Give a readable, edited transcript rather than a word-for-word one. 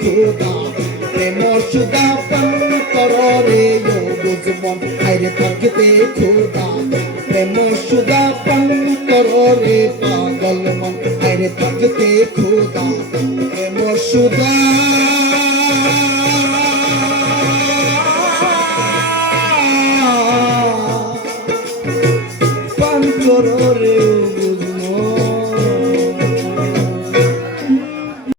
খোদা প্রেম সুদা পান করো রে ও বুঝমন আইরে থাকতে খোদা প্রেম সুদা পান করো রে পাগল মন আইরে থাকতে খোদা প্রেম সুদা